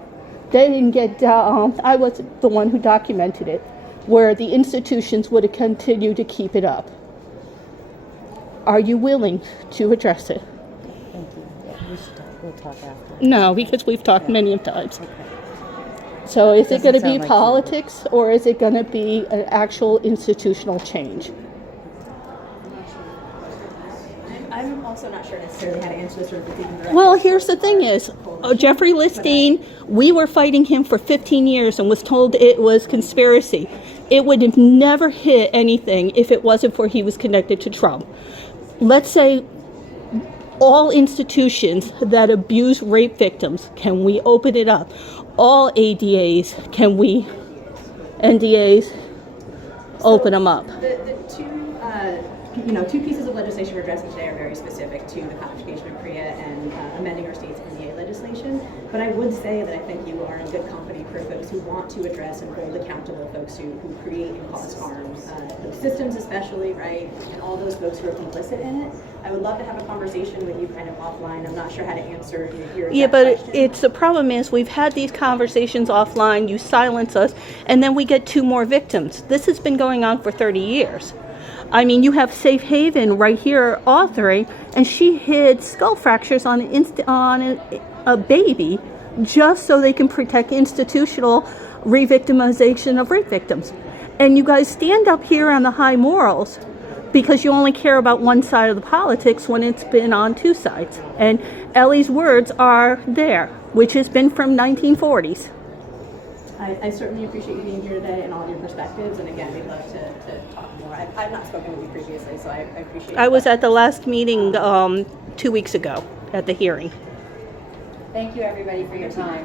They didn't get, I was the one who documented it, where the institutions would have continued to keep it up. Are you willing to address it? Thank you. We'll talk after. No, because we've talked many times. So is it going to be Doesn't sound like politics, or is it going to be an actual institutional change? I'm also not sure necessarily how to answer this sort of decision directly. Well, here's the thing is, Jeffrey Listine, we were fighting him for 15 years and was told it was conspiracy. It would have never hit anything if it wasn't for he was connected to Trump. Let's say all institutions that abuse rape victims, can we open it up? All ADAs, can we, NDAs, open them up? The two pieces of legislation we're addressing today are very specific to the codification of PREA and amending our state's NDA legislation. But I would say that I think you are in good company for folks who want to address and hold accountable folks who create and cause harm, those systems especially, right, and all those folks who are complicit in it. I would love to have a conversation with you kind of offline. I'm not sure how to answer your exact question. It's the problem is we've had these conversations offline, you silence us, and then we get 2 more victims. This has been going on for 30 years. I mean, you have Safe Haven right here authoring, and she hid skull fractures on a baby just so they can protect institutional re-victimization of rape victims. And you guys stand up here on the high morals because you only care about one side of the politics when it's been on 2 sides. And Ellie's words are there, which has been from 1940s. I certainly appreciate you being here today and all of your perspectives. And again, we'd love to talk more. I've not spoken with you previously, so I appreciate it. I was at the last meeting 2 weeks ago at the hearing. Thank you, everybody, for your time.